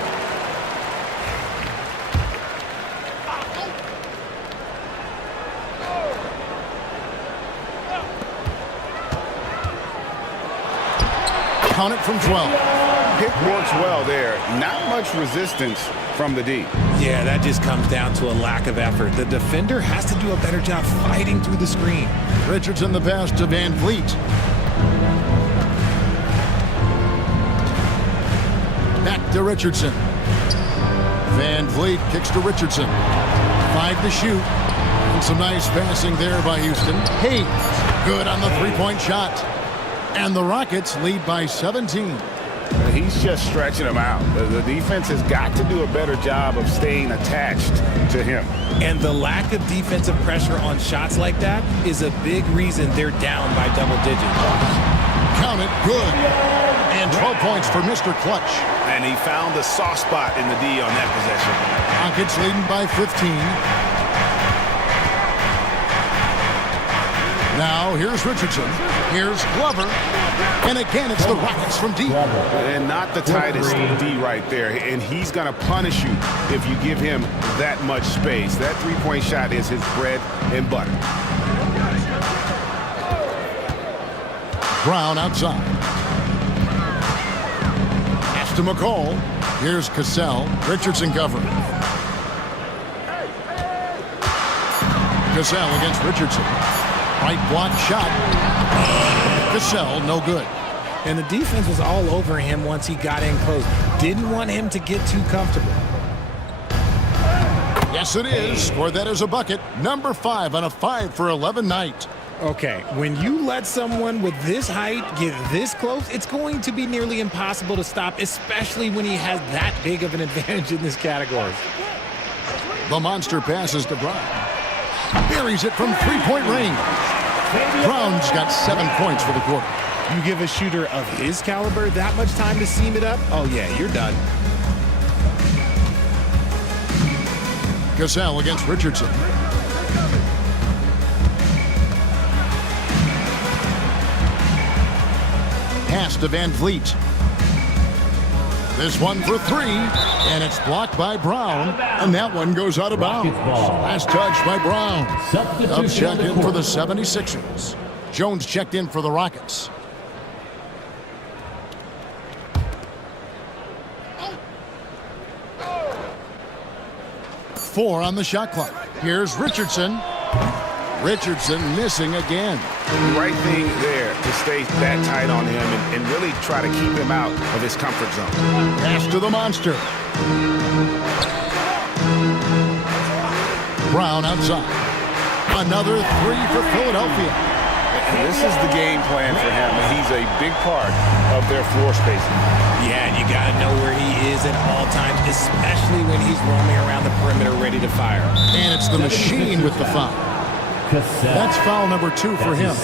Count it from 12. Pick works well there. Not much resistance from the D. Yeah, that just comes down to a lack of effort. The defender has to do a better job fighting through the screen. Richardson the pass to Van Vliet. Back to Richardson. Van Vliet kicks to Richardson. 5 to shoot. And some nice passing there by Houston. Hayes, good on the three-point shot. And the Rockets lead by 17. He's just stretching them out. The defense has got to do a better job of staying attached to him. And the lack of defensive pressure on shots like that is a big reason they're down by double digits. Count it, good. And 12 points for Mr. Clutch. And he found the soft spot in the D on that possession. Rockets leading by 15. Now here's Richardson. Here's Glover. And again, it's the Rockets from deep. And not the tightest D right there. And he's going to punish you if you give him that much space. That three-point shot is his bread and butter. Brown outside. Pass to McCall. Here's Cassell. Richardson covering. Cassell against Richardson. Right block shot. Cassell, no good. And the defense was all over him once he got in close. Didn't want him to get too comfortable. Yes, it is. Scored that as a bucket. Number 5 on a 5 for 11 night. Okay, when you let someone with this height get this close, it's going to be nearly impossible to stop, especially when he has that big of an advantage in this category. The monster passes to Brown. Buries it from three-point range. Brown's got 7 points for the quarter. You give a shooter of his caliber that much time to seam it up, oh yeah, you're done. Cassell against Richardson. Pass to Van Vliet. This one for 3, and it's blocked by Brown, and that one goes out of bounds. Last touch by Brown. Up checked in for the 76ers. Jones checked in for the Rockets. Four on the shot clock. Here's Richardson. Richardson missing again. Right thing there to stay that tight on him and really try to keep him out of his comfort zone. Pass to the monster. Brown outside. Another 3 for Philadelphia. And this is the game plan for him. He's a big part of their floor spacing. Yeah, and you got to know where he is at all times, especially when he's roaming around the perimeter ready to fire. And it's the machine with the foul. That's foul number 2 for him.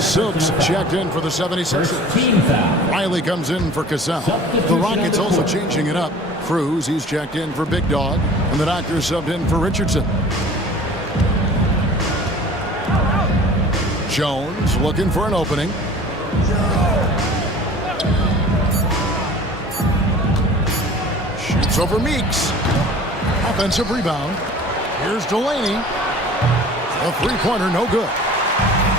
Silks checked in for the 76ers. Riley comes in for Cassell. The Rockets also changing it up. Cruz, he's checked in for Big Dog. And the Doctor subbed in for Richardson. Jones looking for an opening. Shoots over Meeks. Offensive rebound. Here's Delaney. A three-pointer, no good.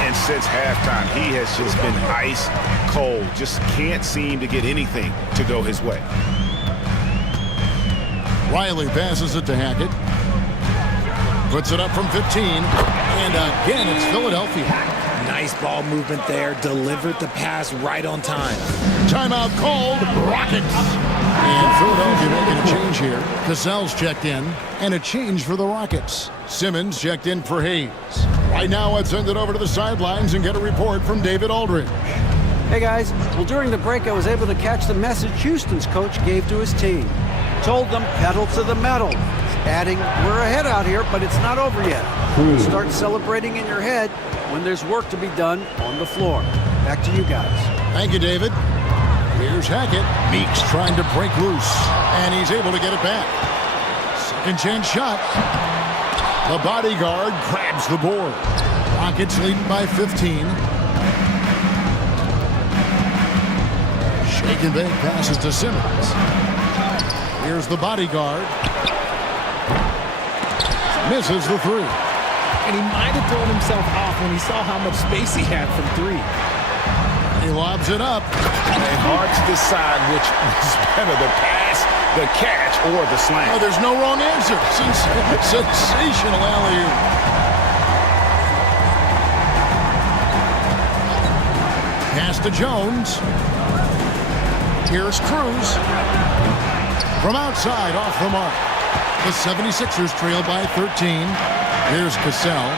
And since halftime, he has just been ice cold. Just can't seem to get anything to go his way. Riley passes it to Hackett. Puts it up from 15. And again, it's Philadelphia. Nice ball movement there. Delivered the pass right on time. Timeout called. Rockets. And Philadelphia making a change here. Cassell's checked in. And a change for the Rockets. Simmons checked in for Hayes. Right now, let's send it over to the sidelines and get a report from David Aldridge. Hey guys, well during the break I was able to catch the message Houston's coach gave to his team. Told them pedal to the metal. Adding, we're ahead out here, but it's not over yet. Start celebrating in your head when there's work to be done on the floor. Back to you guys. Thank you, David. Here's Hackett. Meeks trying to break loose. And he's able to get it back. Second chance shot. The bodyguard grabs the board. Rockets leading by 15. Shake and bake passes to Simmons. Here's the bodyguard. Misses the 3. And he might have thrown himself off when he saw how much space he had from 3. He lobs it up. And hard to decide which was better, the pass, the catch, or the slam. Oh, there's no wrong answer. Sensational alley-oop. Pass to Jones. Here's Cruz. From outside, off the mark. The 76ers trail by 13. Here's Cassell.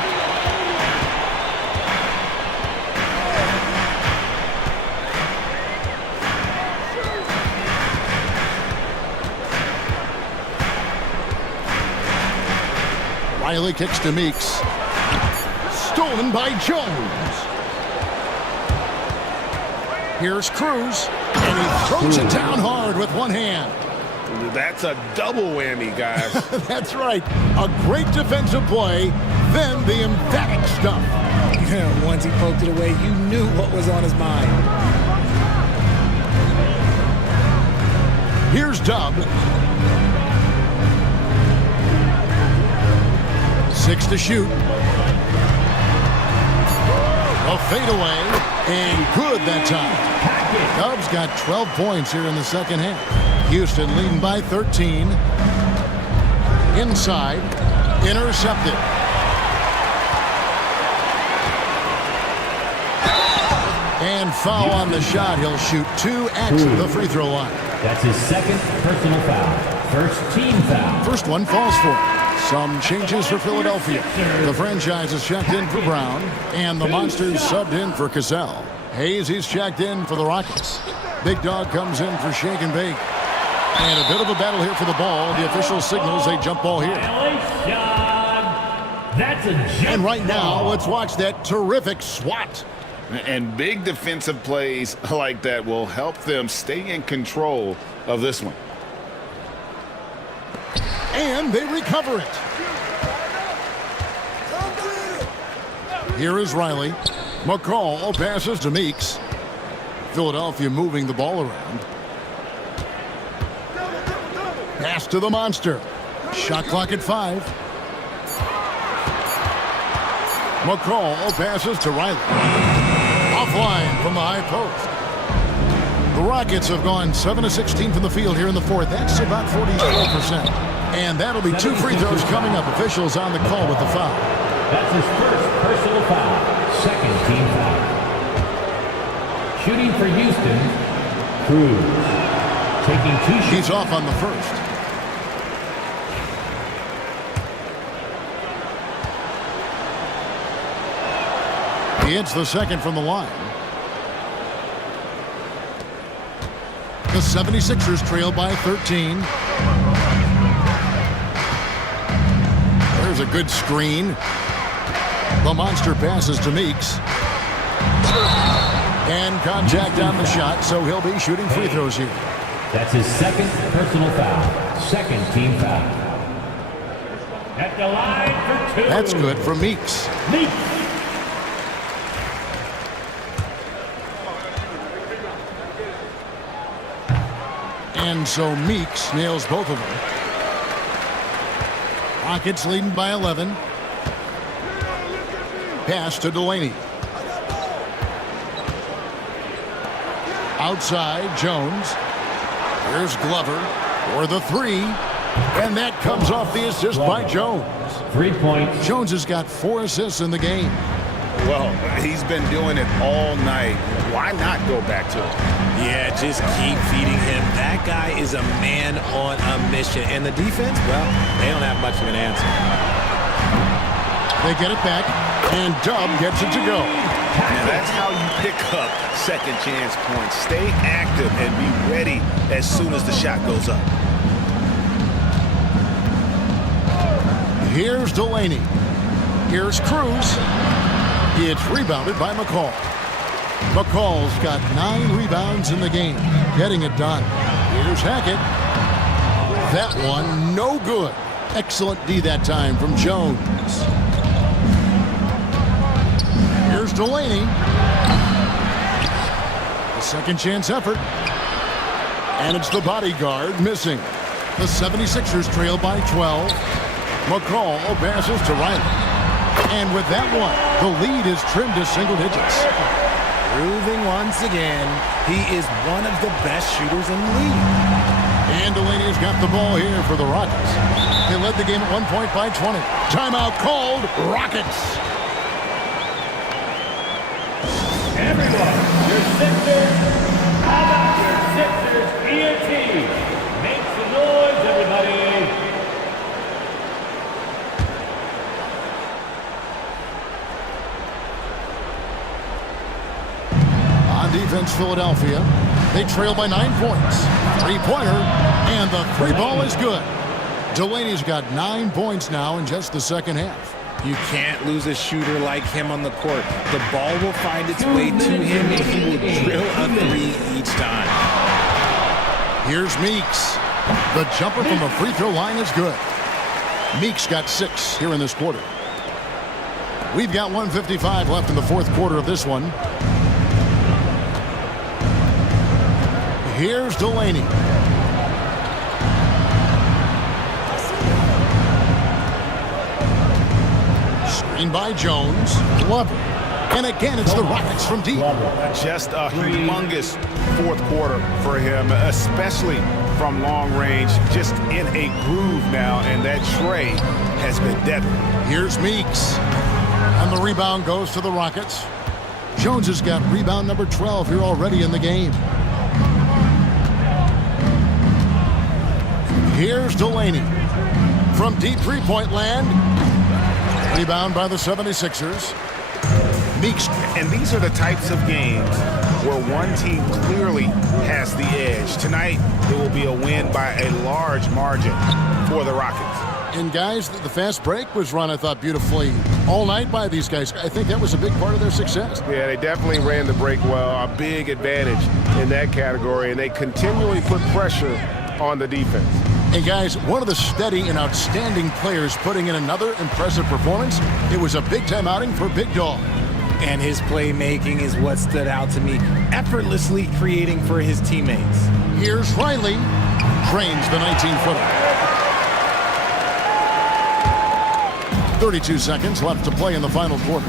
Riley kicks to Meeks. Stolen by Jones. Here's Cruz. And he throws it down hard with one hand. That's a double whammy, guys. That's right. A great defensive play, then the emphatic stuff. Once he poked it away, you knew what was on his mind. Here's Dub. 6 to shoot. A fadeaway, and good that time. Dub's got 12 points here in the second half. Houston leading by 13. Inside, intercepted. And foul on the shot. He'll shoot 2 at the free throw line. That's his second personal foul. First team foul. First one falls for him. Some changes for Philadelphia. The franchise is checked in for Brown, and the Monsters subbed in for Cassell. Hayes, he's checked in for the Rockets. Big Dog comes in for Shake and Bake. And a bit of a battle here for the ball. The official signals a jump ball here. That's a jump And right now, ball. let's watch that terrific swat. And big defensive plays like that will help them stay in control of this one. And they recover it. Here is Riley. McCall passes to Meeks. Philadelphia moving the ball around. Pass to the Monster. Shot clock at 5. McCall passes to Riley. Offline from the high post. The Rockets have gone 7 of 16 from the field here in the fourth. That's about 44%. And that'll be 2 free throws coming up. Officials on the call with the foul. That's his first personal foul. Second team foul. Shooting for Houston, Cruz. Taking 2 shots. He's off on the first. He hits the second from the line. The 76ers trail by 13. There's a good screen. The Monster passes to Meeks. And contact on the shot, so he'll be shooting free throws here. That's his second personal foul. Second team foul. At the line for 2. That's good for Meeks. Meeks. And so Meeks nails both of them. Rockets leading by 11. Pass to Delaney. Outside, Jones. Here's Glover for the 3. And that comes off the assist by Jones. 3 points. Jones has got 4 assists in the game. Well, he's been doing it all night. Why not go back to it? Yeah, just keep feeding him. That guy is a man on a mission. And the defense, well, they don't have much of an answer. They get it back, and Dub gets it to go. Now that's how you pick up second chance points. Stay active and be ready as soon as the shot goes up. Here's Delaney. Here's Cruz. It's rebounded by McCall. McCall's got 9 rebounds in the game, getting it done. Here's Hackett. That one, no good. Excellent D that time from Jones. Here's Delaney. A second chance effort. And it's the bodyguard missing. The 76ers trail by 12. McCall passes to Riley. And with that one, the lead is trimmed to single digits. Proving once again, he is one of the best shooters in the league. And Delaney's got the ball here for the Rockets. They led the game at 1 point by 20. Timeout called. Rockets. Everyone, your Sixers, how about your Sixers ENT? Make some noise, everybody. On defense, Philadelphia. They trail by 9 points. 3-pointer, and the 3 ball is good. Delaney's got 9 points now in just the second half. You can't lose a shooter like him on the court. The ball will find its way to him, and he will drill a 3 each time. Here's Meeks. The jumper from the free throw line is good. Meeks got 6 here in this quarter. We've got 1:55 left in the fourth quarter of this one. Here's Delaney. Screen by Jones. Glover. And again, it's the Rockets from deep. Just a humongous fourth quarter for him, especially from long range. Just in a groove now, and that tray has been deadly. Here's Meeks. And the rebound goes to the Rockets. Jones has got rebound number 12 here already in the game. Here's Delaney. From deep three-point land. Rebound by the 76ers. Meeks. And these are the types of games where one team clearly has the edge. Tonight, it will be a win by a large margin for the Rockets. And guys, the fast break was run, I thought, beautifully all night by these guys. I think that was a big part of their success. Yeah, they definitely ran the break well. A big advantage in that category, and they continually put pressure on the defense. And guys, one of the steady and outstanding players putting in another impressive performance. It was a big-time outing for Big Dog. And his playmaking is what stood out to me, effortlessly creating for his teammates. Here's Riley. Trains the 19-footer. 32 seconds left to play in the final quarter.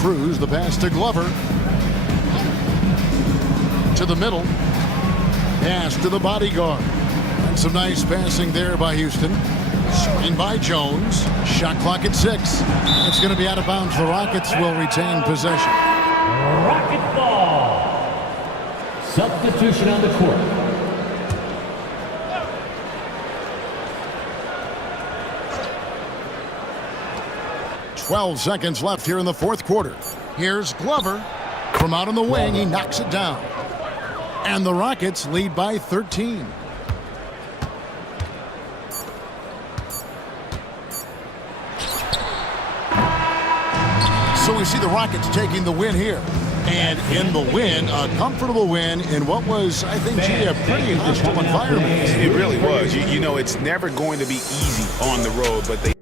Cruz, the pass to Glover. To the middle. Pass to the bodyguard. And some nice passing there by Houston. Screen by Jones. Shot clock at 6. It's going to be out of bounds. The Rockets will retain possession. Rocket ball. Substitution on the court. "12 seconds left here in the fourth quarter. Here's Glover. From out on the wing, he knocks it down. And the Rockets lead by 13. So we see the Rockets taking the win here. And in the win, a comfortable win in what was, I think, a pretty hostile environment. It really was. You know, it's never going to be easy on the road, but they